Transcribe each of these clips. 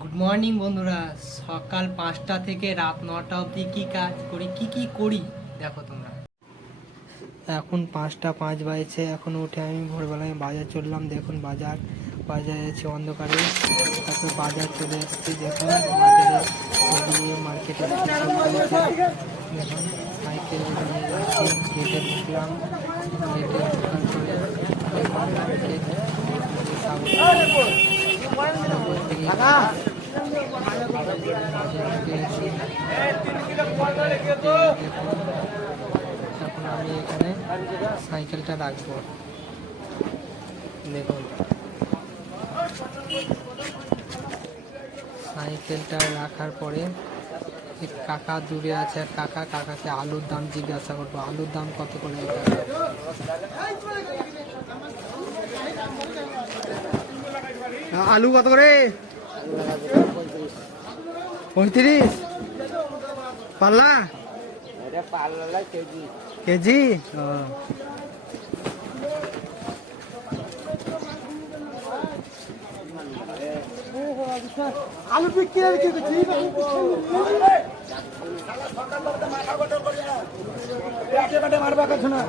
Good morning বন্ধুরা। সকাল 5টা থেকে রাত 9টা অবধি কী কাজ করি, কি করি দেখো তোমরা। এখন 5টা 5 বাজছে। এখন উঠে আমি ভোরবেলায় বাজার চললাম। দেখুন বাজারে আছে অন্ধকারে, তারপর বাজার চলে এসেছি। দেখুন মার্কেটে দেখুন সাইকেল নিয়ে যাচ্ছি। গেটে ঢুকলাম। গেটে ঢোকার পরে এখন আমি এখানে সাইকেলটা রাখবো। দেখুন সাইকেলটা রাখার পরে কাকা দূরে আছে, আর কাকাকে আলুর দাম জিজ্ঞাসা করবো। আলুর দাম কত করে? আলু কত করে? 35 পাল্লা কেজি। আলু বিক্রি মারবা কথা না।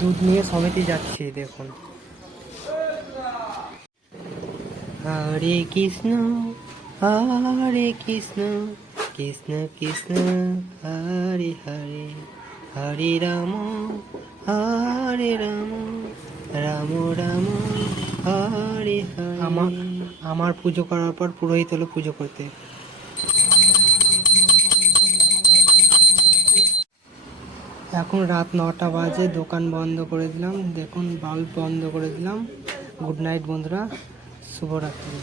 দুধ নিয়ে সমিতি যাচ্ছি। দেখুন হরে কৃষ্ণ কৃষ্ণ কৃষ্ণ হরে হরে, হরে রাম রাম রাম হরে হরে। আমার পুজো করার পর পুরোহিত হলো পুজো করতে। এখন রাত 9টা বাজে। দোকান বন্ধ করে দিলাম। দেখুন বাল্ব বন্ধ করে দিলাম। গুড নাইট বন্ধুরা, শুভরাত্রি।